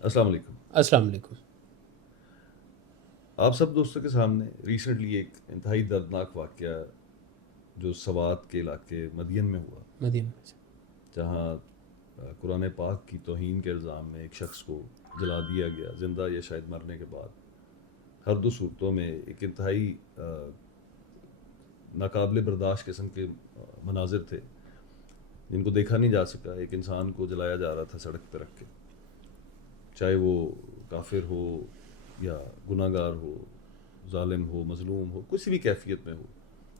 السلام علیکم. السلام علیکم. آپ سب دوستوں کے سامنے ریسنٹلی ایک انتہائی دردناک واقعہ جو سوات کے علاقے مدین میں ہوا، مدینہ سے جہاں قرآن پاک کی توہین کے الزام میں ایک شخص کو جلا دیا گیا زندہ یا شاید مرنے کے بعد. ہر دو صورتوں میں ایک انتہائی ناقابل برداشت قسم کے مناظر تھے جن کو دیکھا نہیں جا سکا. ایک انسان کو جلایا جا رہا تھا سڑک پہ رکھ کے، چاہے وہ کافر ہو یا گناہ گار ہو، ظالم ہو، مظلوم ہو، کسی بھی کیفیت میں ہو.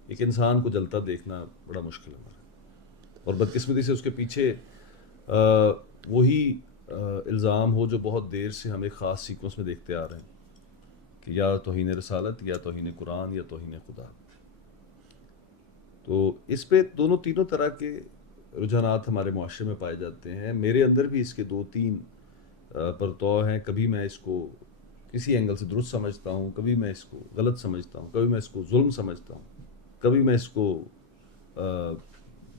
ایک انسان کو جلتا دیکھنا بڑا مشکل ہے. اور بدقسمتی سے اس کے پیچھے وہی الزام ہو جو بہت دیر سے ہم ایک خاص سیکوینس میں دیکھتے آ رہے ہیں کہ یا توہین رسالت، یا توہین قرآن، یا توہین خدا. تو اس پہ تینوں طرح کے رجحانات ہمارے معاشرے میں پائے جاتے ہیں. میرے اندر بھی اس کے 2-3 پرتو ہیں. کبھی میں اس کو کسی اینگل سے درست سمجھتا ہوں، کبھی میں اس کو غلط سمجھتا ہوں، کبھی میں اس کو ظلم سمجھتا ہوں، کبھی میں اس کو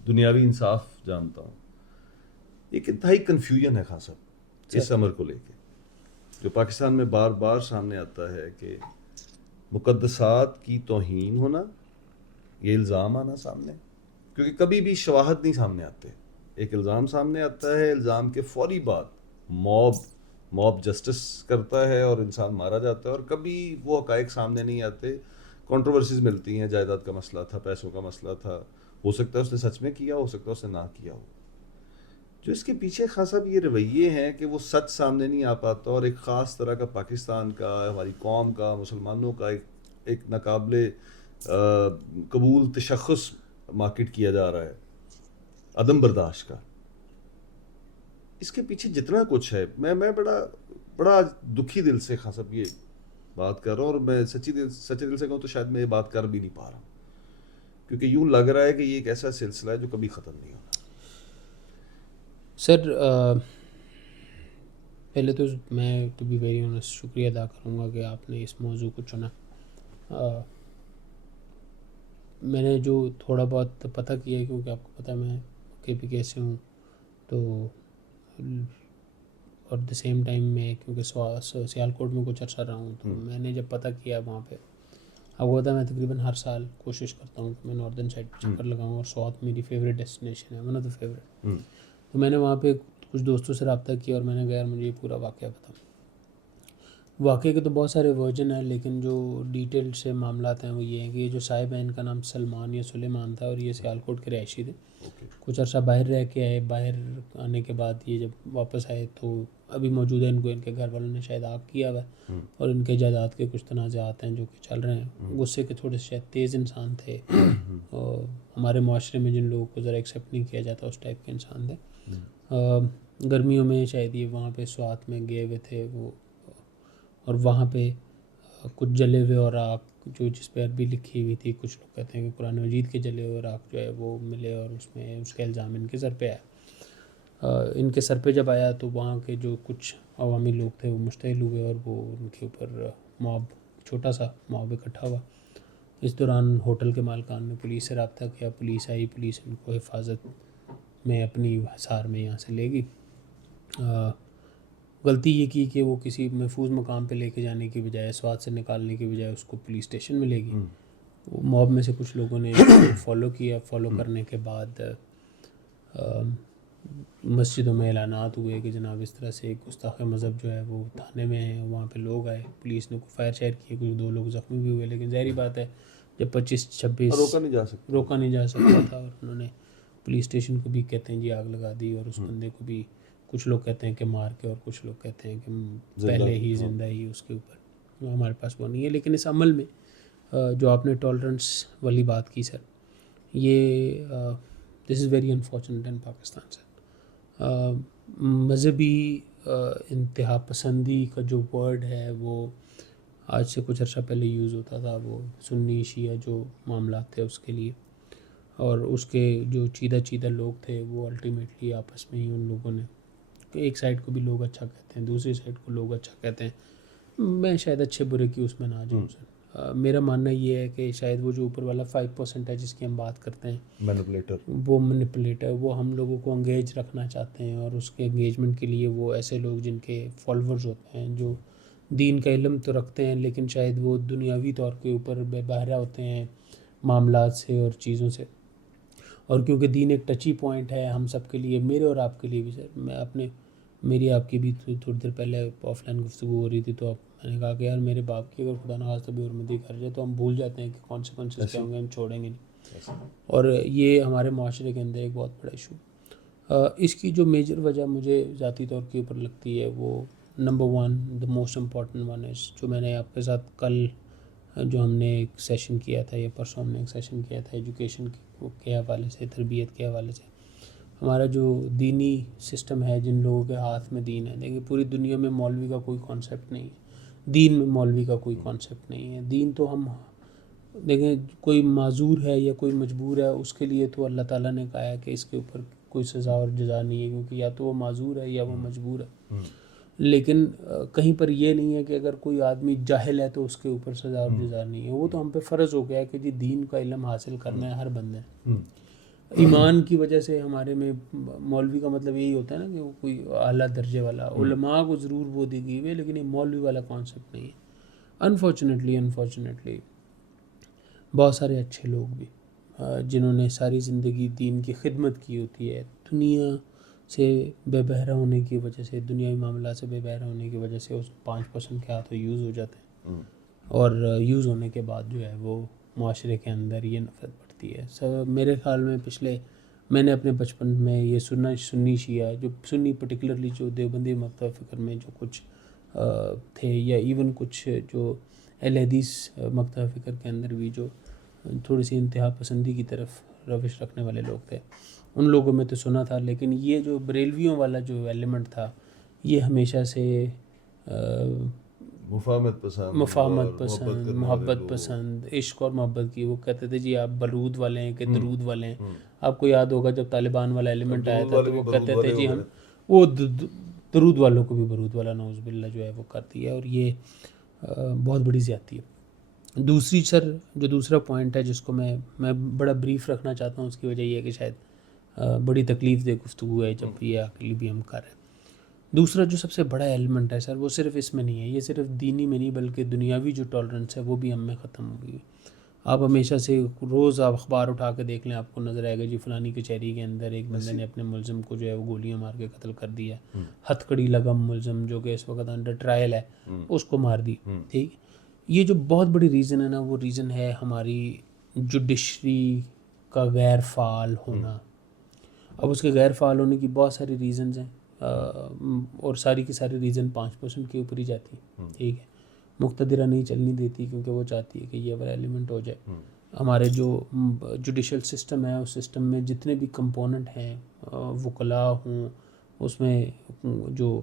دنیاوی انصاف جانتا ہوں. ایک انتہائی کنفیوژن ہے خاصا اس امر کو لے کے، جو پاکستان میں بار بار سامنے آتا ہے کہ مقدسات کی توہین ہونا، یہ الزام آنا سامنے، کیونکہ کبھی بھی شواہد نہیں سامنے آتے. ایک الزام سامنے آتا ہے، الزام کے فوری بعد موب جسٹس کرتا ہے اور انسان مارا جاتا ہے، اور کبھی وہ حقائق سامنے نہیں آتے. کنٹروورسیز ملتی ہیں، جائیداد کا مسئلہ تھا، پیسوں کا مسئلہ تھا، ہو سکتا ہے اس نے سچ میں کیا، ہو سکتا ہے اس نے نہ کیا ہو. جو اس کے پیچھے خاصا بھی یہ رویے ہیں کہ وہ سچ سامنے نہیں آ پاتا، اور ایک خاص طرح کا پاکستان کا، ہماری قوم کا، مسلمانوں کا ایک ناقابل قبول تشخص مارکیٹ کیا جا رہا ہے عدم برداشت کا. اس کے پیچھے جتنا کچھ ہے، میں بڑا دکھی دل سے خاصا یہ بات کر رہا ہوں، اور میں سچے دل سے کہوں تو شاید میں یہ بات کر بھی نہیں پا رہا ہوں، کیونکہ یوں لگ رہا ہے کہ یہ ایک ایسا سلسلہ ہے جو کبھی ختم نہیں ہونا. سر پہلے تو میں ٹو بی ویری آنیسٹ شکریہ ادا کروں گا کہ آپ نے اس موضوع کو چنا. میں نے جو تھوڑا بہت پتہ کیا ہے، کیونکہ آپ کو پتہ میں کے پی کے سے ہوں، تو اور دا سیم ٹائم میں کیونکہ سیالکوٹ میں کچھ عرصہ رہا ہوں، تو میں نے جب پتہ کیا وہاں پہ، اب وہ ہوتا ہے میں تقریباً ہر سال کوشش کرتا ہوں کہ میں ناردرن سائڈ پہ چکر لگاؤں، اور ساؤتھ میری فیوریٹ ڈیسٹینیشن ہے، ون آف دا فیوریٹ. تو میں نے وہاں پہ کچھ دوستوں سے رابطہ کیا اور میں نے کہا یار مجھے یہ پورا واقعہ بتاؤ. واقعے کے تو بہت سارے ورژن ہیں، لیکن جو ڈیٹیل سے معاملات ہیں وہ یہ ہیں کہ یہ جو صاحب ہیں ان کا نام سلمان یا سلیمان تھا، اور یہ سیالکوٹ کے رہائشی تھے. کچھ عرصہ باہر رہ کے آئے، باہر آنے کے بعد یہ جب واپس آئے تو ابھی موجودہ ان کو ان کے گھر والوں نے شاید آگ کیا ہوا ہے، اور ان کے جائیداد کے کچھ تنازعات ہیں جو کہ چل رہے ہیں. غصے کے تھوڑے سے شاید تیز انسان تھے، اور ہمارے معاشرے میں جن لوگوں کو ذرا ایکسیپٹ نہیں کیا جاتا اس ٹائپ کے انسان تھے. گرمیوں میں شاید یہ وہاں پہ سوات میں گئے ہوئے تھے وہ، اور وہاں پہ کچھ جلے ہوئے اوراق جو جس پہ عربی لکھی ہوئی تھی، کچھ لوگ کہتے ہیں کہ قرآن مجید کے جلے ہوئے اوراق جو ہے وہ ملے، اور اس میں اس کا الزام ان کے سر پہ آیا. ان کے سر پہ جب آیا تو وہاں کے جو کچھ عوامی لوگ تھے وہ مشتعل ہوئے، اور وہ ان کے اوپر موب، چھوٹا سا موب اکٹھا ہوا. اس دوران ہوٹل کے مالکان نے پولیس سے رابطہ کیا، پولیس آئی، پولیس ان کو حفاظت میں اپنی حصار میں یہاں سے لے گئی. غلطی یہ کی کہ وہ کسی محفوظ مقام پہ لے کے جانے کی بجائے، سوات سے نکالنے کی بجائے اس کو پولیس اسٹیشن میں لے گئی. وہ موب میں سے کچھ لوگوں نے فالو کیا. فالو کرنے کے بعد مسجدوں میں اعلانات ہوئے کہ جناب اس طرح سے ایک گستاخ مذہب جو ہے وہ تھانے میں ہے. وہاں پہ لوگ آئے، پولیس نے کوئی فائر شائر کیے، کچھ 2 لوگ زخمی بھی ہوئے، لیکن ظاہری بات ہے جب 25-26 روکا نہیں جا سکتا تھا، اور انہوں نے پولیس اسٹیشن کو بھی کہتے ہیں جی آگ لگا دی، اور اس بندے کو بھی کچھ لوگ کہتے ہیں کہ مار کے، اور کچھ لوگ کہتے ہیں کہ پہلے ہی زندہ ہی اس کے اوپر. ہمارے پاس وہ نہیں ہے. لیکن اس عمل میں جو آپ نے ٹالرنس والی بات کی سر، یہ دس از ویری انفارچونیٹ ان پاکستان سر. مذہبی انتہا پسندی کا جو ورڈ ہے وہ آج سے کچھ عرصہ پہلے یوز ہوتا تھا، وہ سنی شیعہ جو معاملات تھے اس کے لیے، اور اس کے جو چیدہ لوگ تھے وہ الٹیمیٹلی آپس میں ہی ان لوگوں نے، ایک سائڈ کو بھی لوگ اچھا کہتے ہیں، دوسری سائڈ کو لوگ اچھا کہتے ہیں. میں شاید اچھے برے کی اس میں نہ جاؤں سر. میرا ماننا یہ ہے کہ شاید وہ جو اوپر والا 5% ہے جس کی ہم بات کرتے ہیں مینپولیٹر. وہ مینپولیٹر، وہ ہم لوگوں کو انگیج رکھنا چاہتے ہیں، اور اس کے انگیجمنٹ کے لیے وہ ایسے لوگ جن کے فالوورز ہوتے ہیں جو دین کا علم تو رکھتے ہیں لیکن شاید وہ دنیاوی طور کے اوپر بے بہرہ ہوتے ہیں معاملات سے اور چیزوں سے. اور کیونکہ دین ایک ٹچی پوائنٹ ہے ہم سب کے لیے، میرے اور آپ کے لیے بھی سر. میری آپ کی بھی تھوڑی دیر پہلے آف لائن گفتگو ہو رہی تھی، تو میں نے کہا کہ یار میرے باپ کی اگر خدا نخواستہ بے حرمتی کر جائے تو ہم بھول جاتے ہیں کہ کانسیکوینسز کیا ہوں گے، ہم چھوڑیں گے نہیں. اور یہ ہمارے معاشرے کے اندر ایک بہت بڑا ایشو. اس کی جو میجر وجہ مجھے ذاتی طور کے اوپر لگتی ہے وہ number 1 the most important one is, جو میں نے آپ کے ساتھ کل جو ہم نے ایک سیشن کیا تھا یا پرسوں ہم نے ایک سیشن کیا تھا ایجوکیشن کے حوالے سے، تربیت کے حوالے سے. ہمارا جو دینی سسٹم ہے، جن لوگوں کے ہاتھ میں دین ہے، دیکھیں پوری دنیا میں مولوی کا کوئی کانسیپٹ نہیں ہے، دین میں مولوی کا کوئی کانسیپٹ نہیں ہے. دین تو ہم دیکھیں کوئی معذور ہے یا کوئی مجبور ہے، اس کے لیے تو اللہ تعالیٰ نے کہا ہے کہ اس کے اوپر کوئی سزا اور جزا نہیں ہے، کیونکہ یا تو وہ معذور ہے یا وہ مجبور ہے. لیکن کہیں پر یہ نہیں ہے کہ اگر کوئی آدمی جاہل ہے تو اس کے اوپر سزا اور جزا نہیں ہے. وہ تو ہم پہ فرض ہو گیا ہے کہ جی دین کا علم حاصل کرنا ہے ہر بندے نے. ایمان کی وجہ سے ہمارے میں مولوی کا مطلب یہی ہوتا ہے نا کہ وہ کوئی اعلیٰ درجے والا، علماء کو ضرور وہ دی گئی ہوئی ہے لیکن یہ مولوی والا کانسیپٹ نہیں ہے. انفارچونیٹلی بہت سارے اچھے لوگ بھی جنہوں نے ساری زندگی دین کی خدمت کی ہوتی ہے، دنیا سے بے بہرہ ہونے کی وجہ سے، دنیاوی معاملات سے بے بہرہ ہونے کی وجہ سے اس 5% کے ہاتھوں یوز ہو جاتے ہیں، اور یوز ہونے کے بعد جو ہے وہ معاشرے کے اندر یہ نفرت بڑھتی ہے. میرے خیال میں میں نے اپنے بچپن میں یہ سنی شیعہ جو سنی پرٹیکولرلی جو دیوبندی مکتبہ فکر میں جو کچھ تھے، یا ایون کچھ جو اہل حدیث مکتبہ فکر کے اندر بھی جو تھوڑی سی انتہا پسندی کی طرف روش رکھنے والے لوگ تھے، ان لوگوں میں تو سنا تھا. لیکن یہ جو بریلویوں والا جو ایلیمنٹ تھا، یہ ہمیشہ سے مفاہمت پسند، محبت پسند، عشق اور محبت کی. وہ کہتے تھے جی آپ بلود والے ہیں کہ درود والے ہیں. آپ کو یاد ہوگا جب طالبان والا ایلیمنٹ آیا تھا تو وہ کہتے تھے جی ہم وہ درود والوں کو بھی برود والا نعوذ باللہ جو ہے وہ کرتی ہے، اور یہ بہت بڑی زیادتی ہے. دوسری سر جو دوسرا پوائنٹ ہے جس کو میں بڑا بریف رکھنا چاہتا ہوں، اس کی وجہ یہ ہے کہ شاید بڑی تکلیف دہ گفتگو ہے جب یہ عقلی بھی ہم کر رہے ہیں. دوسرا جو سب سے بڑا ایلیمنٹ ہے سر، وہ صرف اس میں نہیں ہے، یہ صرف دینی میں نہیں بلکہ دنیاوی جو ٹالرنس ہے وہ بھی ہم میں ختم ہو گئی. آپ ہمیشہ سے روز آپ اخبار اٹھا کے دیکھ لیں، آپ کو نظر آئے گا جی فلانی کچہری کے اندر ایک بندے نے اپنے ملزم کو جو ہے وہ گولیاں مار کے قتل کر دیا. ہتھ کڑی لگم ملزم جو کہ اس وقت انڈر ٹرائل ہے، اس کو مار دی. ٹھیک، یہ جو بہت بڑی ریزن ہے نا، وہ ریزن ہے ہماری جوڈیشری کا غیر فعال ہونا. اب اس کے غیر فعال ہونے کی بہت ساری ریزنز ہیں، اور ساری کی ساری ریزن 5% کے اوپر ہی جاتی ہے. ٹھیک ہے، مقتدرہ نہیں چلنی دیتی کیونکہ وہ چاہتی ہے کہ یہ والا ایلیمنٹ ہو جائے. ہمارے جو جوڈیشل سسٹم ہے، اس سسٹم میں جتنے بھی کمپوننٹ ہیں، وکلاء ہوں، اس میں جو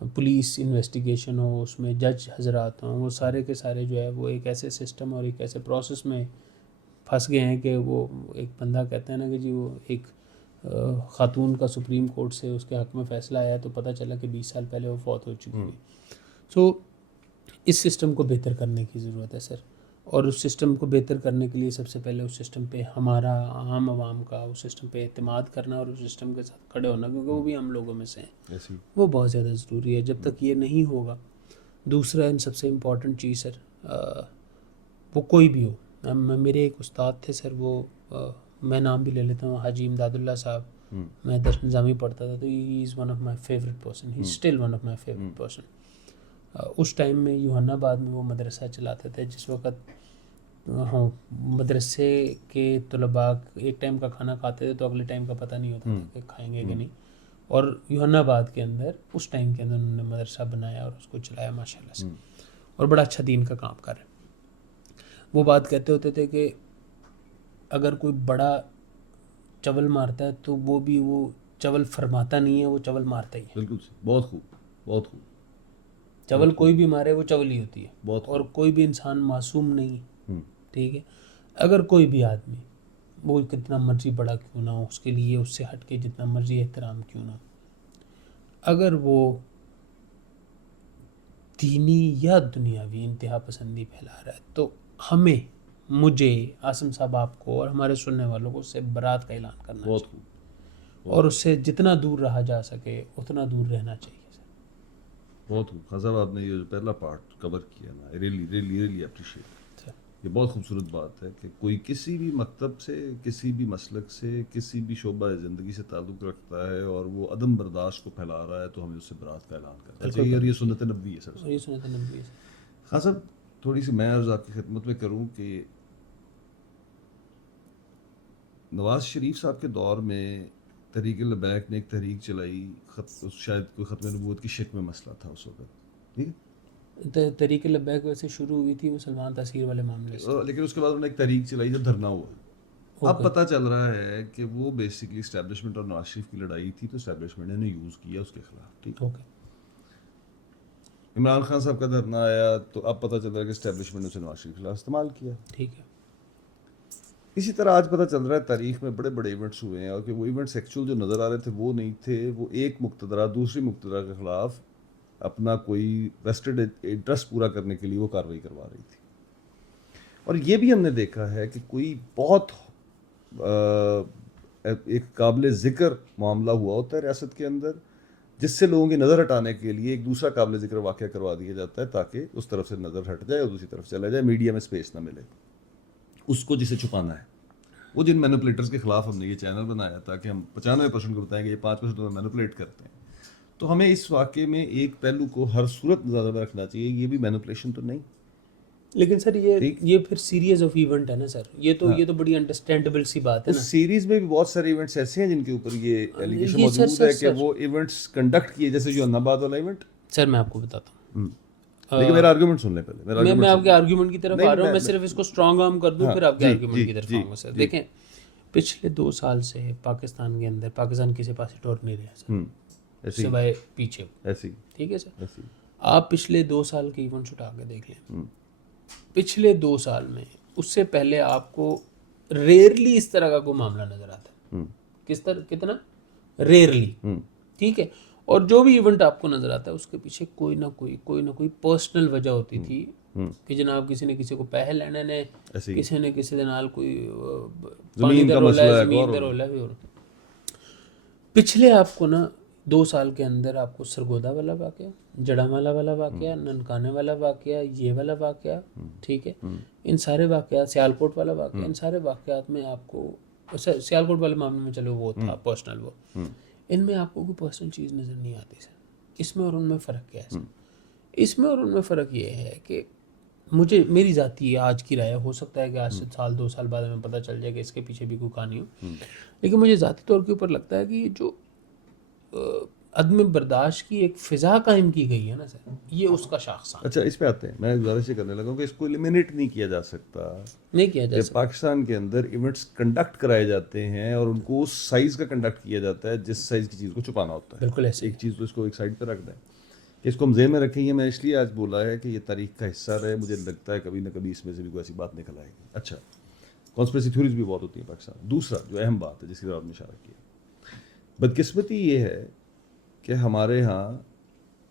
پولیس انویسٹیگیشن ہو، اس میں جج حضرات ہوں، وہ سارے کے سارے جو ہے وہ ایک ایسے سسٹم اور ایک ایسے پروسیس میں پھنس گئے ہیں کہ وہ ایک بندہ کہتا ہے نا کہ جی وہ ایک خاتون کا سپریم کورٹ سے اس کے حق میں فیصلہ آیا تو پتہ چلا کہ 20 سال پہلے وہ فوت ہو چکی ہے. سو اس سسٹم کو بہتر کرنے کی ضرورت ہے سر، اور اس سسٹم کو بہتر کرنے کے لیے سب سے پہلے اس سسٹم پہ ہمارا عام عوام کا اس سسٹم پہ اعتماد کرنا اور اس سسٹم کے ساتھ کھڑے ہونا، کیونکہ وہ بھی ہم لوگوں میں سے ہیں، وہ بہت زیادہ ضروری ہے. جب تک یہ نہیں ہوگا، دوسرا ان سب سے امپورٹنٹ چیز سر، وہ کوئی بھی ہو. میرے ایک استاد تھے سر، وہ میں نام بھی لے لیتا ہوں، حاجی امداد اللہ صاحب. میں درس نظامی پڑھتا تھا تو he is one of my favourite person, he still one of my favourite person. اس ٹائم میں یوحنا آباد میں وہ مدرسہ چلاتے تھے، جس وقت مدرسے کے طلباء ایک ٹائم کا کھانا کھاتے تھے تو اگلے ٹائم کا پتہ نہیں ہوتا تھا کہ کھائیں گے کہ نہیں. اور یوحنا آباد کے اندر اس ٹائم کے اندر انہوں نے مدرسہ بنایا اور اس کو چلایا ماشاء اللہ سے، اور بڑا اچھا دین کا کام کر رہے ہیں. وہ بات کہتے ہوتے تھے کہ اگر کوئی بڑا چول مارتا ہے تو وہ بھی وہ چول فرماتا نہیں ہے، وہ چول مارتا ہی ہے. بالکل، بہت خوب، بہت خوب. چول کوئی بھی مارے وہ چول ہی ہوتی ہے، اور کوئی بھی انسان معصوم نہیں. ٹھیک ہے، اگر کوئی بھی آدمی وہ کتنا مرضی بڑا کیوں نہ ہو، اس کے لیے اس سے ہٹ کے جتنا مرضی احترام کیوں نہ ہو، اگر وہ دینی یا دنیاوی انتہا پسندی پھیلا رہا ہے، تو ہمیں، مجھے، عاصم صاحب، آپ کو اور ہمارے سننے والوں کو اس سے برات کا اعلان کرنا بہت چاہیے، خوب، اور اس سے جتنا دور رہا جا سکے اتنا دور رہنا چاہیے سر۔ بہت خوب خان صاحب، آپ نے یہ جو پہلا پارٹ کور کیا نا، ریلی ریلی ریلی اپریشیٹ، سر یہ بہت خوبصورت بات ہے کہ کوئی کسی بھی مکتب سے، کسی بھی مسلک سے، کسی بھی شعبہ زندگی سے تعلق رکھتا ہے اور وہ عدم برداشت کو پھیلا رہا ہے تو ہمیں اس سے برات کا اعلان کرنا بالکل چاہیے، اور یہ کرنا سنت نبوی ہے سر۔ چاہیے، اور یہ سنت نبوی ہے سر۔ خان صاحب، تھوڑی سی میں عرض آپ کی خدمت میں کروں کہ نواز شریف صاحب کے دور میں تحریک لبیک نے ایک تحریک چلائی، شاید کوئی ختم نبوت کی شک میں مسئلہ تھا اس وقت، ٹھیک ہے، تحریک لبیک ویسے شروع ہوئی تھی مسلمان تاثیر والے معاملے سے، لیکن اس کے بعد انہوں نے ایک تحریک چلائی جب دھرنا ہوا۔ اب اوکے، پتہ چل رہا ہے کہ وہ بیسکلی اسٹیبلشمنٹ اور نواز شریف کی لڑائی تھی، تو اسٹیبلشمنٹ نے یوز کیا اس کے خلاف، ٹھیک۔ اوکے، عمران خان صاحب کا دھرنا آیا تو اب پتہ چل رہا ہے کہ اسٹیبلشمنٹ نے اسے نواز شریف کے خلاف استعمال کیا۔ ٹھیک ہے، اسی طرح آج پتہ چل رہا ہے تاریخ میں بڑے بڑے ایونٹس ہوئے ہیں، اور کہ وہ ایونٹس ایکچوئل جو نظر آ رہے تھے وہ نہیں تھے، وہ ایک مقتدرہ دوسری مقتدرہ کے خلاف اپنا کوئی ویسٹڈ انٹرسٹ پورا کرنے کے لیے وہ کارروائی کروا رہی تھی۔ اور یہ بھی ہم نے دیکھا ہے کہ کوئی بہت ایک قابل ذکر معاملہ ہوا ہوتا ہے ریاست کے اندر، جس سے لوگوں کی نظر ہٹانے کے لیے ایک دوسرا قابل ذکر واقعہ کروا دیا جاتا ہے تاکہ اس طرف سے نظر ہٹ جائے اور دوسری طرف چلا جائے، میڈیا میں سپیس نہ ملے اس کو جسے چھپانا ہے۔ وہ جن مینوپولیٹرز کے خلاف ہم نے یہ چینل بنایا تھا کہ ہم 95% کو بتائیں گے، یہ 5% میں مینوپولیٹ کرتے ہیں، تو ہمیں اس واقعے میں ایک پہلو کو ہر صورت نظر میں رکھنا چاہیے، یہ بھی مینوپولیشن تو نہیں، لیکن سر یہ پھر سیریز آف ایونٹ ہے نا سر، یہ تو بڑی انڈرسٹینڈیبل سی بات ہے اس نا۔ سیریز میں بھی بہت سارے ایونٹس ایسے ہیں جن کے اوپر یہ ایلیگیشن یہ موجود ہے کہ وہ ایونٹس کنڈکٹ کیے، جیسے جو آباد والا ایونٹ۔ سر میں آپ کو بتاتا ہوں، لیکن میرا آرگومنٹ سن لیں پہلے، میں آپ کے آرگیومنٹ کی طرف آ رہا ہوں، میں صرف اس کو اسٹرانگ آرم کر دوں پھر آپ کے جی آرگیومنٹ کی طرف جی آؤں گا سر۔ دیکھیں، پچھلے 2 سال سے پاکستان کے اندر پاکستان کسی پاس ٹور نہیں رہا سر، سوائے پیچھے، ایسی ٹھیک ہے سر۔ ایسی آپ پچھلے 2 سال کے ایونٹس اٹھا کے دیکھ لیں، پچھلے 2 سال میں اس سے پہلے آپ کو ریئرلی اس طرح کا کوئی معاملہ نظر آتا ہے، کس طرح، کتنا ریئرلی، ٹھیک ہے۔ اور جو بھی ایونٹ آپ کو نظر آتا ہے اس کے پیچھے کوئی نہ کوئی پرسنل وجہ ہوتی تھی کہ جناب کسی نے کسی کو پیسے لینے نے، کسی نے کسی دے نال کوئی پانی دا رولا ہے، زمین دا رولا ہے۔ پچھلے آپ کو نا 2 سال کے اندر آپ کو سرگودا والا واقعہ، جڑامالا والا واقعہ، ننکانے والا واقعہ، یہ والا واقعہ، ٹھیک ہے، ان سارے واقعات، سیالکوٹ والا واقعہ، ان سارے واقعات میں آپ کو، سیالکوٹ والے معاملے میں چلو وہ تھا پرسنل، وہ ان میں آپ کو کوئی پرسنل چیز نظر نہیں آتی سر۔ اس میں اور ان میں فرق کیا ہے سر؟ اس میں اور ان میں فرق یہ ہے کہ میری ذاتی آج کی رائے، ہو سکتا ہے کہ آج سے سال 2 سال بعد ہمیں پتہ چل جائے کہ اس کے پیچھے بھی کوئی کہانی ہو، لیکن مجھے ذاتی طور کے اوپر لگتا ہے کہ یہ جو عدم برداشت کی ایک فضا قائم کی گئی ہے نا سر، یہ اس کا شاخسان۔ اچھا، اس پہ آتے ہیں، میں گزارش یہ کرنے لگا ہوں کہ اس کو ایلیمینیٹ نہیں کیا جا سکتا نہیں کیا جا کہ سکتا، پاکستان کے اندر ایونٹس کنڈکٹ کرائے جاتے ہیں اور ان کو اس سائز کا کنڈکٹ کیا جاتا ہے جس سائز کی چیز کو چھپانا ہوتا ہے۔ بالکل ایسے ایک چیز تو اس کو ایک سائڈ پہ رکھ دیں، اس کو ہم ذہن میں رکھیں، یہ میں اس لیے آج بولا ہے کہ یہ تاریخ کا حصہ رہے، مجھے لگتا ہے کبھی نہ کبھی اس میں سے بھی کوئی ایسی بات نکل آئے گی۔ اچھا، کانسپریسی تھیوریز بھی بہت ہوتی ہیں پاکستان۔ دوسرا جو اہم بات ہے جس کی طرف آپ نے اشارہ کیا، بدقسمتی یہ ہے کہ ہمارے ہاں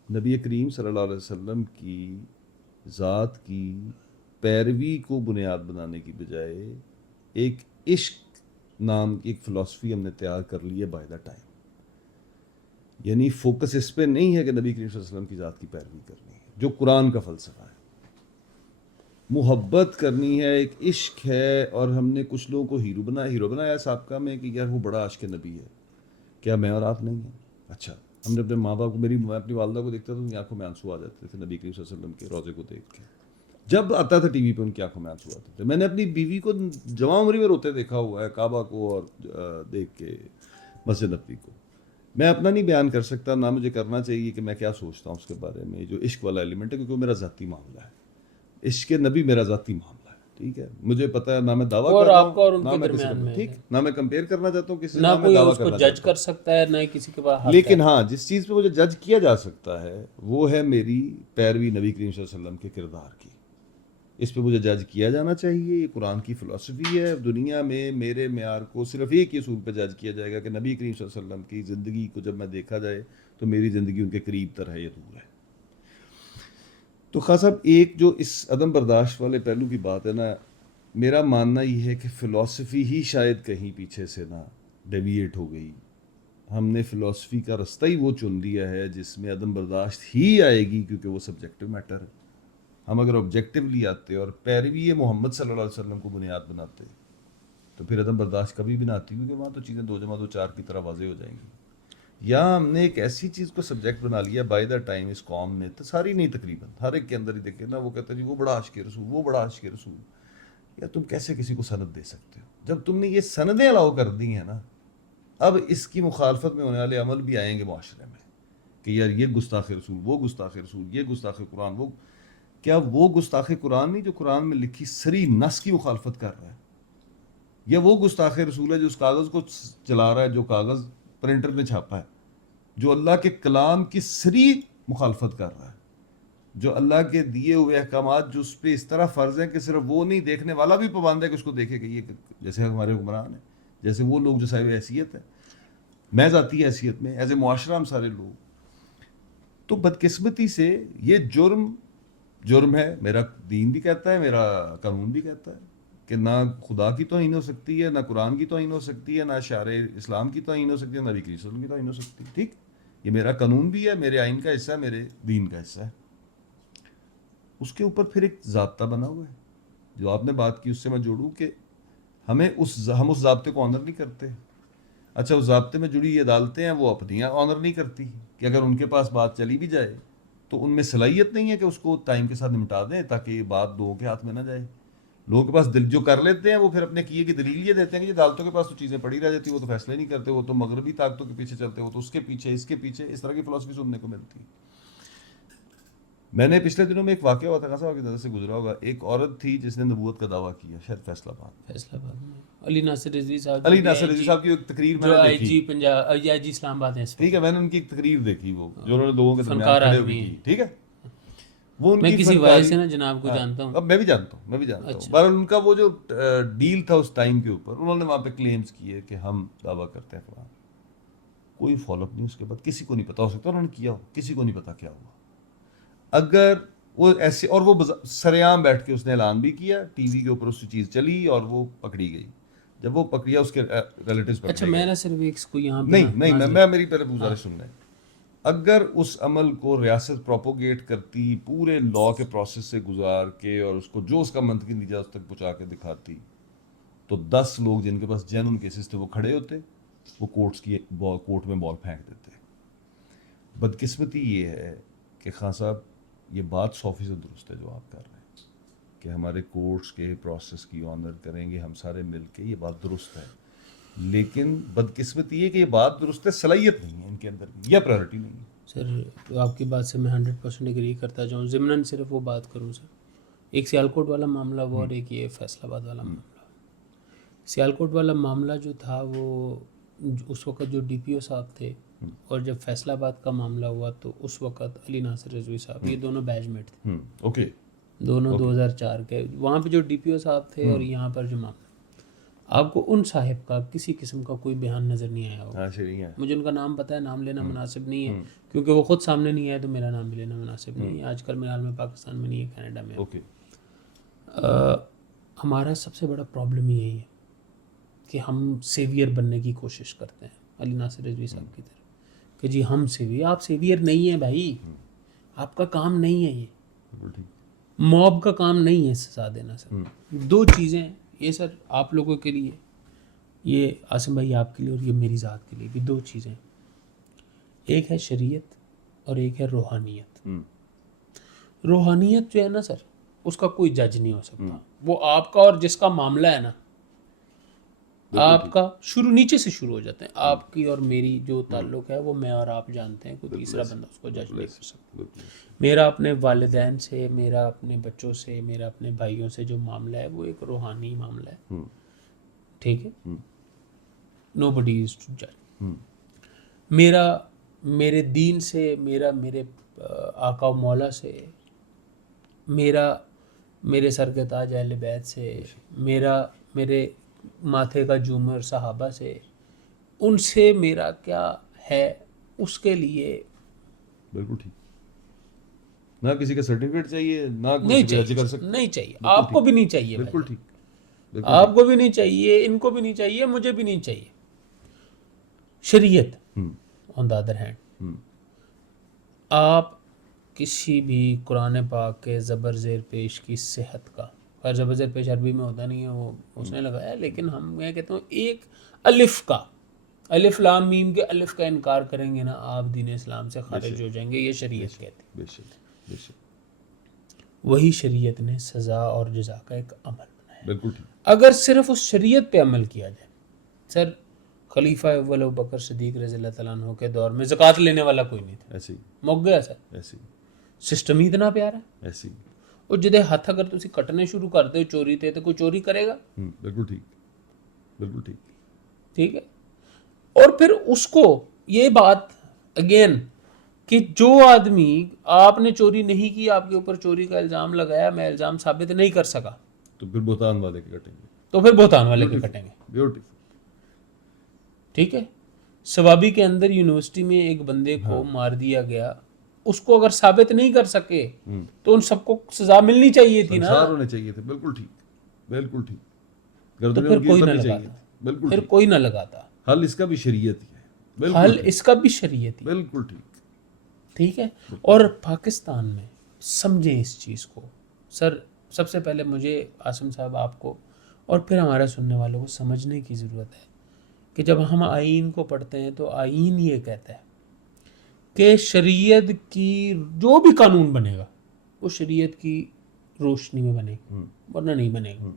نبی کریم صلی اللہ علیہ وسلم کی ذات کی پیروی کو بنیاد بنانے کی بجائے ایک عشق نام کی ایک فلسفی ہم نے تیار کر لی ہے بائی دا ٹائم، یعنی فوکس اس پہ نہیں ہے کہ نبی کریم صلی اللہ علیہ وسلم کی ذات کی پیروی کرنی ہے، جو قرآن کا فلسفہ ہے، محبت کرنی ہے، ایک عشق ہے، اور ہم نے کچھ لوگوں کو ہیرو بنایا سابقہ میں کہ یار وہ بڑا عاشق نبی ہے، کیا میں اور آپ نہیں ہیں؟ اچھا، ہم نے اپنے ماں باپ کو، میں اپنی والدہ کو دیکھتا تھا، ان کی آنکھوں میں آنسو آ جاتے تھے نبی کریم صلی اللہ علیہ وسلم کے روضے کو دیکھ کے، جب آتا تھا ٹی وی پہ ان کی آنکھوں میں آنسو آتے تھے۔ میں نے اپنی بیوی کو جوان عمری میں روتے دیکھا ہوا ہے کعبہ کو اور دیکھ کے مسجد نبوی کو۔ میں اپنا نہیں بیان کر سکتا، نہ مجھے کرنا چاہیے کہ میں کیا سوچتا ہوں اس کے بارے میں، جو عشق والا ایلیمنٹ ہے، کیونکہ وہ میرا ذاتی معاملہ ہے، عشق نبی میرا ذاتی معاملہ ہے، ٹھیک ہے، مجھے پتہ ہے، نہ میں دعویٰ کر رہا ہوں، نہ میں کسی کو، ٹھیک، نہ میں کمپیئر کرنا چاہتا ہوں کسی سے، نہ نہ میں کوئی دعویٰ اس کو کرنا جج چاہتا ہوں، کر سکتا ہے، نہ ہی کسی کے پاس حق ہے۔ لیکن ہاں جس چیز پہ مجھے جج کیا جا سکتا ہے وہ ہے میری پیروی نبی کریم صلی اللہ علیہ وسلم کے کردار کی، اس پہ مجھے جج کیا جانا چاہیے۔ یہ قرآن کی فلسفی ہے، دنیا میں میرے معیار کو صرف ایک ہی اصول پہ جج کیا جائے گا کہ نبی کریم صلی اللہ علیہ وسلم کی زندگی کو جب میں دیکھا جائے تو میری زندگی ان کے قریب تر ہے یا دور ہے۔ تو خان صاحب ایک جو اس عدم برداشت والے پہلو کی بات ہے نا، میرا ماننا یہ ہے کہ فلسفی ہی شاید کہیں پیچھے سے نہ ڈیویٹ ہو گئی. ہم نے فلسفی کا رستہ ہی وہ چن لیا ہے جس میں عدم برداشت ہی آئے گی، کیونکہ وہ سبجیکٹو میٹر ہے. ہم اگر آبجیکٹیولی آتے اور پیروی محمد صلی اللہ علیہ وسلم کو بنیاد بناتے تو پھر عدم برداشت کبھی بھی نہ آتی، کیونکہ وہاں تو چیزیں 2+2=4 کی طرح واضح ہو جائیں گی. یا ہم نے ایک ایسی چیز کو سبجیکٹ بنا لیا بائی دا ٹائم اس قوم نے، تو ساری نہیں تقریباً ہر ایک کے اندر ہی دیکھے نا، وہ کہتے ہیں جی وہ بڑا عاشق رسول، وہ بڑا عاشق رسول. یا تم کیسے کسی کو سند دے سکتے ہو جب تم نے یہ سندیں الاؤ کر دی ہیں نا؟ اب اس کی مخالفت میں ہونے والے عمل بھی آئیں گے معاشرے میں کہ یار یہ گستاخ رسول، وہ گستاخ رسول، یہ گستاخ قرآن. وہ کیا وہ گستاخ قرآن نہیں جو قرآن میں لکھی سری نص کی مخالفت کر رہا ہے؟ یا وہ گستاخ رسول ہے جو اس کاغذ کو چلا رہا ہے، جو کاغذ پرنٹر نے چھاپا ہے، جو اللہ کے کلام کی سری مخالفت کر رہا ہے، جو اللہ کے دیے ہوئے احکامات جو اس پہ اس طرح فرض ہیں کہ صرف وہ نہیں، دیکھنے والا بھی پابند ہے کہ اس کو دیکھے کہ یہ، جیسے ہمارے حکمران ہیں، جیسے وہ لوگ جو صاحب حیثیت ہے، میں ذاتی حیثیت میں ایز اے معاشرہ ہم سارے لوگ. تو بدقسمتی سے یہ جرم ہے. میرا دین بھی کہتا ہے، میرا قانون بھی کہتا ہے کہ نہ خدا کی توہین ہو سکتی ہے، نہ قرآن کی توہین ہو سکتی ہے، نہ شرع اسلام کی توہین ہو سکتی ہے، نہ نبی کریم صلی اللہ علیہ وسلم کی توہین ہو سکتی ہے. ٹھیک، یہ میرا قانون بھی ہے، میرے آئین کا حصہ ہے، میرے دین کا حصہ ہے. اس کے اوپر پھر ایک ضابطہ بنا ہوا ہے. جو آپ نے بات کی اس سے میں جوڑوں کہ ہم اس ضابطے کو آنر نہیں کرتے. اچھا، اس ضابطے میں جڑی یہ عدالتیں ہیں وہ اپنی آنر نہیں کرتی کہ اگر ان کے پاس بات چلی بھی جائے تو ان میں صلاحیت نہیں ہے کہ اس کو ٹائم کے ساتھ نمٹا دیں تاکہ یہ بات لوگوں کے ہاتھ میں نہ جائے. لوگوں کے پاس دل جو کر لیتے ہیں وہ پھر اپنے کیے کی دلیل یہ دیتے ہیں کہ یہ عدالتوں کے پاس تو چیزیں پڑی رہ جاتی، وہ تو فیصلے نہیں کرتے، وہ تو مغربی طاقتوں کے پیچھے چلتے، وہ تو اس کے پیچھے، اس کے پیچھے. اس طرح کی فلسفی سننے کو ملتی ہے. میں نے پچھلے دنوں میں ایک واقعہ ہوا تھا، خاصا آپ کی نظر سے گزرا ہوگا. ایک عورت تھی جس نے نبوت کا دعویٰ کیا، شاید فیصل آباد میں علی ناصر رضوی صاحب، علی ناصر رضوی صاحب کی ایک تقریر میں جو نے آئی دیکھی. جی پنجاب، آئی جی اسلام آباد ہیں. ٹھیک ہے، میں نے ان کی ایک تقریر دیکھی، وہ جو انہوں نے لوگوں کے درمیان فنکار کھڑے ہوئے آدمی کی. ہیں. ٹھیک ہے، وہ ان میں کی کسی فنکاری، وجہ سے نا جناب کو جانتا ہوں. اب میں بھی جانتا ہوں، اچھا. بہرحال ان کا وہ جو ڈیل تھا اس ٹائم کے اوپر، انہوں نے وہاں پہ کلیمز کیے کہ ہم دعویٰ کرتے ہیں فلاں. کوئی فالو اپ نہیں اس کے بعد، کسی کو نہیں پتا. ہو سکتا انہوں نے کیا ہو، کسی کو نہیں پتا کیا ہوا. اگر وہ ایسے، اور وہ سریعام بیٹھ کے اس نے اعلان بھی کیا، ٹی وی کے اوپر اس کی چیز چلی اور وہ پکڑی گئی. جب وہ پکڑیا اس کے ریلیٹیوز پکڑے اچھا، گئے. میں نے صرف ایک کو یہاں پہ نہیں میں میری پہلے گزارش سن لیں. اگر اس عمل کو ریاست پروپوگیٹ کرتی، پورے لا کے پروسیس سے گزار کے اور اس کو جو اس کا منطقی نتیجہ اس تک پہنچا کے دکھاتی، تو 10 لوگ جن کے پاس جینون کیسز تھے وہ کھڑے ہوتے، وہ کورٹ میں بال پھینک دیتے. بدقسمتی یہ ہے کہ خان صاحب یہ بات 100% درست ہے جو آپ کر رہے ہیں کہ ہمارے کورٹس کے پروسیس کی آنر کریں گے ہم سارے مل کے، یہ بات درست ہے. لیکن بدقسمتی یہ کہ یہ بات درست ہے، صلاحیت نہیں ہے ان کے اندر بھی، یا پرائرٹی نہیں ہے. سر آپ کی بات سے میں 100% ایگری کرتا جاؤں. ضمناً صرف وہ بات کروں سر، ایک سیالکوٹ والا معاملہ ہوا اور ایک یہ فیصل آباد والا معاملہ. سیالکوٹ والا معاملہ جو تھا وہ اس وقت جو ڈی پی او صاحب تھے، اور جب فیصل آباد کا معاملہ ہوا تو اس وقت علی ناصر رضوی صاحب، یہ دونوں بیچ میٹ تھے. اوکے، دونوں 2004 کے. وہاں پہ جو ڈی پی او صاحب تھے اور یہاں پر جو معاملہ، آپ کو ان صاحب کا کسی قسم کا کوئی بیان نظر نہیں آیا ہوگا. مجھے ان کا نام پتہ ہے، نام لینا مناسب نہیں ہے کیونکہ وہ خود سامنے نہیں آئے تو میرا نام بھی لینا مناسب نہیں ہے. آج کل میرے حال میں پاکستان میں نہیں ہے، کینیڈا میں. ہمارا سب سے بڑا پرابلم یہی ہے کہ ہم سیویئر بننے کی کوشش کرتے ہیں علی ناصر رضوی صاحب کی طرف کہ جی ہم سیویئر. آپ سیویئر نہیں ہیں بھائی، آپ کا کام نہیں ہے یہ، موب کا کام نہیں ہے سزا دینا. سر 2 چیزیں یہ سر آپ لوگوں کے لیے، یہ عاصم بھائی آپ کے لیے اور یہ میری ذات کے لیے بھی 2 چیزیں، ایک ہے شریعت اور ایک ہے روحانیت. روحانیت جو ہے نا سر، اس کا کوئی جج نہیں ہو سکتا. وہ آپ کا اور جس کا معاملہ ہے نا، آپ کا شروع نیچے سے شروع ہو جاتے ہیں. آپ کی اور میری جو تعلق ہے وہ میں اور آپ جانتے ہیں، کوئی تیسرا بندہ اس کو جج نہیں کر سکتا. میرا اپنے والدین سے، میرا اپنے بچوں سے، میرا اپنے بھائیوں سے جو معاملہ ہے وہ ایک روحانی معاملہ ہے. ٹھیک ہے، نو بڈی از ٹو جج. میرے دین سے، میرے آقا و مولا سے، میرے سر کے تاج اہل بیت سے، میرے ماتھے کا جومر صحابہ سے، ان سے میرا کیا ہے اس کے لیے بالکل ٹھیک. نہ کسی کا سرٹیفکیٹ چاہیے، نہ نہیں کوئی حج کر چاہیے، سکتا. نہیں چاہیے، آپ کو بھی نہیں چاہیے، بالکل ٹھیک، بالکل آپ کو بھی نہیں چاہیے، ان کو بھی نہیں چاہیے، مجھے بھی نہیں چاہیے. شریعت آن دا ادر ہینڈ، آپ کسی بھی قرآن پاک کے زبر زیر پیش کی صحت کا، خیر زبر زیر پیش عربی میں ہوتا نہیں ہے، وہ اس نے لگایا، لیکن ہم میں کہتا ہوں ایک الف کا، الف لام میم کے الف کا انکار کریں گے نا، آپ دین اسلام سے خارج ہو جائیں گے. یہ شریعت کہتی ہے. بے شک بے شک. وہی شریعت نے سزا اور جزا کا ایک عمل بنایا. بالکل ٹھیک. اگر صرف اس شریعت پہ عمل کیا جائے، سر خلیفہ اول ابو بکر صدیق رضی اللہ تعالیٰ عنہ کے دور میں زکوٰۃ لینے والا کوئی نہیں تھا، ایسے ہی مک گیا سر. ایسے ہی سسٹم ہی اتنا پیارا ہے. ایسے ہی. اور جدے ہاتھ اگر تسی کٹنے شروع کر دو چوری تے تو کوئی چوری کرے گا. بالکل ٹھیک، بالکل ٹھیک. ٹھیک ہے. اور پھر اس کو یہ بات اگین کہ جو آدمی آپ نے چوری نہیں کی، آپ کے اوپر چوری کا الزام لگایا، میں الزام ثابت نہیں کر سکا، تو پھر بہتان والے کے کٹیں گے. تو پھر بہتان والے کے کٹیں گے. بیوٹیفل. ٹھیک ہے. سوابی کے اندر یونیورسٹی میں ایک بندے کو مار دیا گیا، اس کو اگر ثابت نہیں کر سکے تو ان سب کو سزا ملنی چاہیے تھی نا. سنسار ہونے چاہیے تھے. بالکل ٹھیک، بالکل ٹھیک. تو گردنیں پھر ان کی کوئی نہ اترنی چاہیے لگاتا، تھی. بالکل پھر ٹھیک. کوئی نہ لگاتا. حل اس کا بھی شریعت ہی ہے. بالکل حل ٹھیک. اس کا بھی شریعت ہی. بالکل ٹھیک. ٹھیک ہے. اور پاکستان میں سمجھیں اس چیز کو. سر سب سے پہلے مجھے عاصم صاحب آپ کو اور پھر ہمارے سننے والوں کو سمجھنے کی ضرورت ہے کہ جب ہم آئین کو پڑھتے ہیں تو آئین یہ کہتا ہے کہ شریعت کی جو بھی قانون بنے گا وہ شریعت کی روشنی میں بنے گا، ورنہ نہیں بنے گا.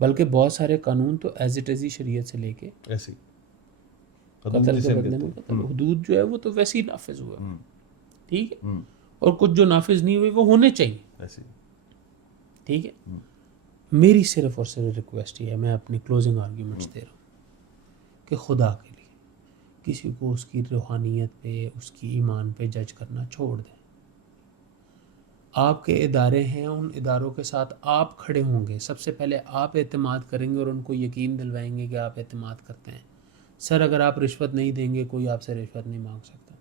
بلکہ بہت سارے قانون تو ایز اٹ از ہی شریعت سے لے کے ایسے ہی قتل کے بدلے میں قتل، حدود جو ہے وہ تو ویسے ہی نافذ ہوا. ٹھیک ہے. اور کچھ جو نافذ نہیں ہوئے وہ ہونے چاہیے. ایسے ہی. ٹھیک ہے. میری صرف اور صرف ریکویسٹ یہ ہے، میں اپنی کلوزنگ آرگیومنٹس دے رہا ہوں کہ خدا کے لیے کسی کو اس کی روحانیت پہ، اس کی ایمان پہ جج کرنا چھوڑ دیں. آپ کے ادارے ہیں، ان اداروں کے ساتھ آپ کھڑے ہوں گے، سب سے پہلے آپ اعتماد کریں گے اور ان کو یقین دلوائیں گے کہ آپ اعتماد کرتے ہیں. سر اگر آپ رشوت نہیں دیں گے کوئی آپ سے رشوت نہیں مانگ سکتا.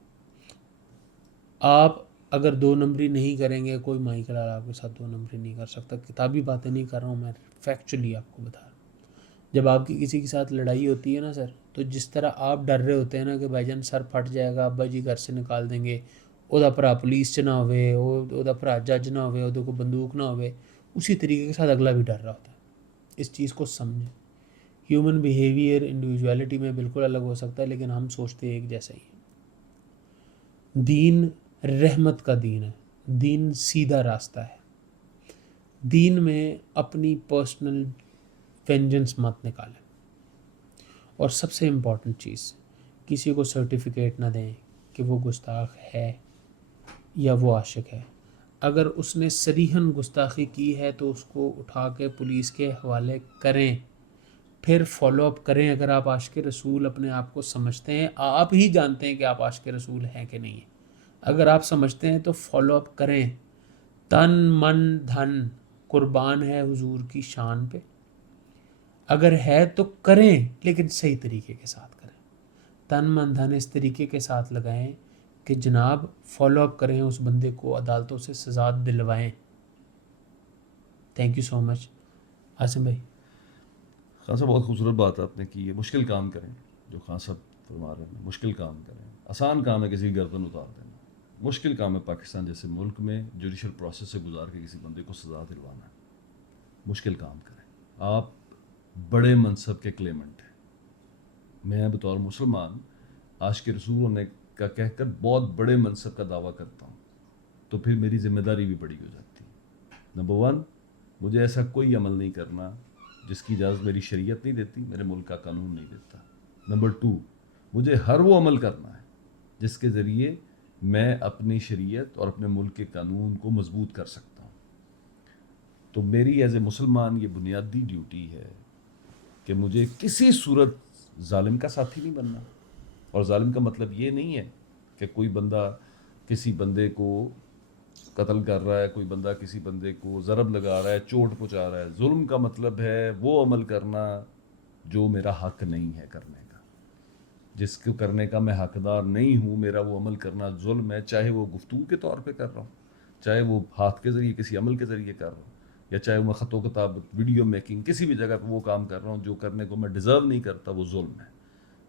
آپ اگر 2 نمبری نہیں کریں گے کوئی مائی کلال آپ کے ساتھ 2 نمبری نہیں کر سکتا. کتابی باتیں نہیں کر رہا ہوں میں، فیکچولی آپ کو بتا رہا ہوں. جب آپ کی کسی کے ساتھ لڑائی ہوتی ہے نا سر، تو جس طرح آپ ڈر رہے ہوتے ہیں نا کہ بھائی جان سر پھٹ جائے گا، ابا جی گھر سے نکال دیں گے، وہ بھرا پولیس چ نہ ہوئے، وہ بھرا جج نہ ہوئے، وہ کو بندوق نہ ہوئے، اسی طریقے کے ساتھ اگلا بھی ڈر رہا ہوتا ہے. اس چیز کو سمجھیں. ہیومن بیہیویئر انڈیویجویلٹی میں بالکل الگ ہو سکتا ہے لیکن ہم سوچتے ایک جیسا ہی ہیں. دین رحمت کا دین ہے، دین سیدھا راستہ ہے. دین میں اپنی پرسنل وینجنس مت نکالیں. اور سب سے امپورٹنٹ چیز، کسی کو سرٹیفکیٹ نہ دیں کہ وہ گستاخ ہے یا وہ عاشق ہے. اگر اس نے صریحاً گستاخی کی ہے تو اس کو اٹھا کے پولیس کے حوالے کریں، پھر فالو اپ کریں. اگر آپ عاشق رسول اپنے آپ کو سمجھتے ہیں، آپ ہی جانتے ہیں کہ آپ عاشق رسول ہیں کہ نہیں ہیں، اگر آپ سمجھتے ہیں تو فالو اپ کریں. تن من دھن قربان ہے حضور کی شان پہ. اگر ہے تو کریں لیکن صحیح طریقے کے ساتھ کریں. تن من دھن اس طریقے کے ساتھ لگائیں کہ جناب فالو اپ کریں، اس بندے کو عدالتوں سے سزا دلوائیں. تھینک یو سو مچ. عاصم بھائی. خان صاحب بہت خوبصورت بات آپ نے کی ہے. مشکل کام کریں، جو خان صاحب فرما رہے ہیں، مشکل کام کریں. آسان کام ہے کسی کی گردن اتار دینا، مشکل کام ہے پاکستان جیسے ملک میں جوڈیشل پروسیس سے گزار کے کسی بندے کو سزا دلوانا. مشکل کام کریں. آپ بڑے منصب کے کلیمنٹ ہیں. میں بطور مسلمان عاشق رسول ہونے کا کہہ کر بہت بڑے منصب کا دعویٰ کرتا ہوں، تو پھر میری ذمہ داری بھی بڑی ہو جاتی ہے. نمبر 1، مجھے ایسا کوئی عمل نہیں کرنا جس کی اجازت میری شریعت نہیں دیتی، میرے ملک کا قانون نہیں دیتا. نمبر 2، مجھے ہر وہ عمل کرنا ہے جس کے ذریعے میں اپنی شریعت اور اپنے ملک کے قانون کو مضبوط کر سکتا ہوں. تو میری ایز اے مسلمان یہ بنیادی ڈیوٹی ہے کہ مجھے کسی صورت ظالم کا ساتھی نہیں بننا. اور ظالم کا مطلب یہ نہیں ہے کہ کوئی بندہ کسی بندے کو قتل کر رہا ہے، کوئی بندہ کسی بندے کو ضرب لگا رہا ہے، چوٹ پہنچا رہا ہے. ظلم کا مطلب ہے وہ عمل کرنا جو میرا حق نہیں ہے کرنے کا، جس کو کرنے کا میں حقدار نہیں ہوں. میرا وہ عمل کرنا ظلم ہے، چاہے وہ گفتگو کے طور پہ کر رہا ہوں، چاہے وہ ہاتھ کے ذریعے کسی عمل کے ذریعے کر رہا ہوں، یا چاہے میں خط و کتابت، ویڈیو میکنگ، کسی بھی جگہ پہ وہ کام کر رہا ہوں جو کرنے کو میں ڈیزرو نہیں کرتا، وہ ظلم ہے.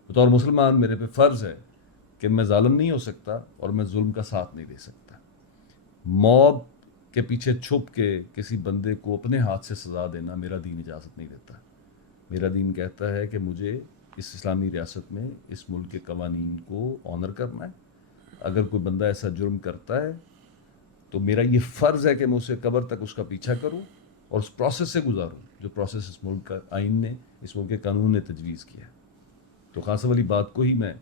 بطور مسلمان میرے پہ فرض ہے کہ میں ظالم نہیں ہو سکتا اور میں ظلم کا ساتھ نہیں دے سکتا. موب کے پیچھے چھپ کے کسی بندے کو اپنے ہاتھ سے سزا دینا میرا دین اجازت نہیں دیتا. میرا دین کہتا ہے کہ مجھے اس اسلامی ریاست میں اس ملک کے قوانین کو آنر کرنا ہے. اگر کوئی بندہ ایسا جرم کرتا ہے تو میرا یہ فرض ہے کہ میں اسے قبر تک اس کا پیچھا کروں اور اس پروسیس سے گزاروں جو پروسیس اس ملک کا آئین نے، اس ملک کے قانون نے تجویز کیا. تو خاصہ والی بات کو ہی میں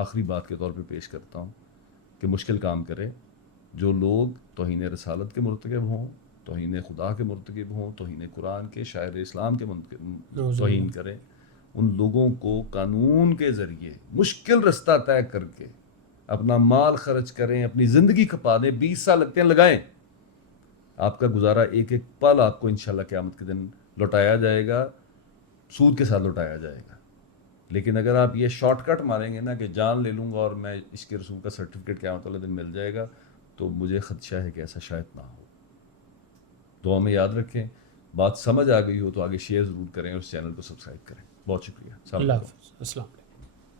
آخری بات کے طور پہ پیش کرتا ہوں کہ مشکل کام کرے. جو لوگ توہین رسالت کے مرتکب ہوں، توہین خدا کے مرتکب ہوں، توہین قرآن کے، شاعر اسلام کے توہین کریں، ان لوگوں کو قانون کے ذریعے مشکل رستہ طے کر کے اپنا مال خرچ کریں، اپنی زندگی کھپا دیں، 20 سال لگتے ہیں لگائیں. آپ کا گزارا ایک ایک پل آپ کو انشاءاللہ قیامت کے دن لوٹایا جائے گا، سود کے ساتھ لوٹایا جائے گا. لیکن اگر آپ یہ شارٹ کٹ ماریں گے نا کہ جان لے لوں گا اور میں عشق رسول کا سرٹیفکیٹ قیامت والے دن مل جائے گا، تو مجھے خدشہ ہے کہ ایسا شاید نہ ہو. دعا میں یاد رکھیں. بات سمجھ آ گئی ہو تو آگے شیئر ضرور کریں اور اس چینل کو سبسکرائب کریں. بہت شکریہ. اللہ حافظ. السلام علیکم.